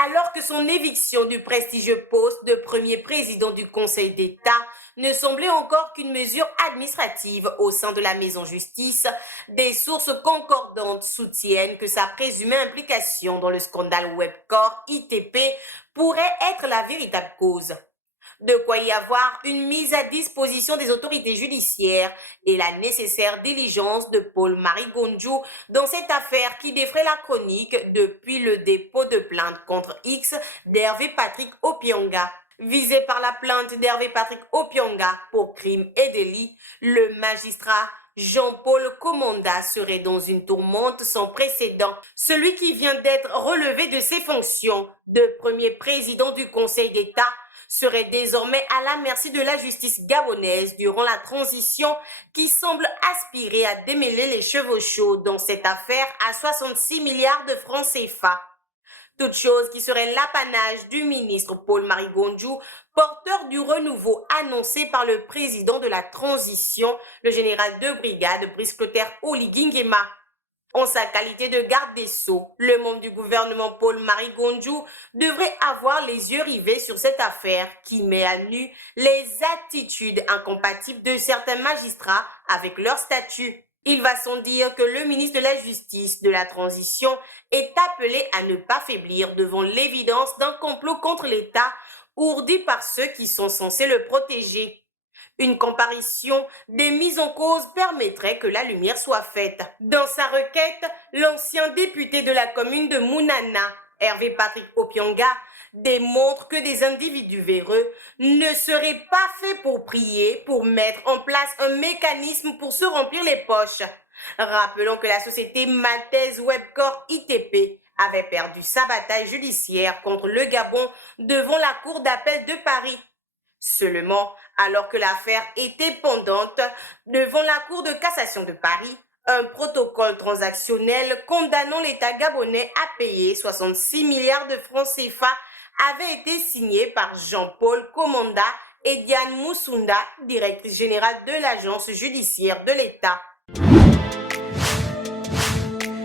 Alors que son éviction du prestigieux poste de premier président du Conseil d'État ne semblait encore qu'une mesure administrative au sein de la maison justice, des sources concordantes soutiennent que sa présumée implication dans le scandale Webcor ITP pourrait être la véritable cause. De quoi y avoir une mise à disposition des autorités judiciaires et la nécessaire diligence de Paul-Marie Gondjou dans cette affaire qui défraie la chronique depuis le dépôt de plainte contre X d'Hervé Patrick Opianga. Visé par la plainte d'Hervé Patrick Opianga pour crimes et délits, le magistrat Jean-Paul Comonda serait dans une tourmente sans précédent. Celui qui vient d'être relevé de ses fonctions de premier président du Conseil d'État serait désormais à la merci de la justice gabonaise durant la transition qui semble aspirer à démêler les chevaux chauds dans cette affaire à 66 milliards de francs CFA. Toute chose qui serait l'apanage du ministre Paul-Marie Gondjou, porteur du renouveau annoncé par le président de la transition, le général de brigade Brice Clotaire Oligui Nguema. En sa qualité de garde des Sceaux, le membre du gouvernement Paul-Marie Gondjou devrait avoir les yeux rivés sur cette affaire qui met à nu les attitudes incompatibles de certains magistrats avec leur statut. Il va sans dire que le ministre de la Justice de la Transition est appelé à ne pas faiblir devant l'évidence d'un complot contre l'État ourdi par ceux qui sont censés le protéger. Une comparution des mises en cause permettrait que la lumière soit faite. Dans sa requête, l'ancien député de la commune de Mounana, Hervé Patrick Opianga, démontre que des individus véreux ne seraient pas faits pour prier, pour mettre en place un mécanisme pour se remplir les poches. Rappelons que la société maltaise Webcor ITP avait perdu sa bataille judiciaire contre le Gabon devant la Cour d'appel de Paris. Seulement, alors que l'affaire était pendante devant la Cour de cassation de Paris, un protocole transactionnel condamnant l'État gabonais à payer 66 milliards de francs CFA avait été signé par Jean-Paul Comonda et Diane Moussunda, directrice générale de l'agence judiciaire de l'État.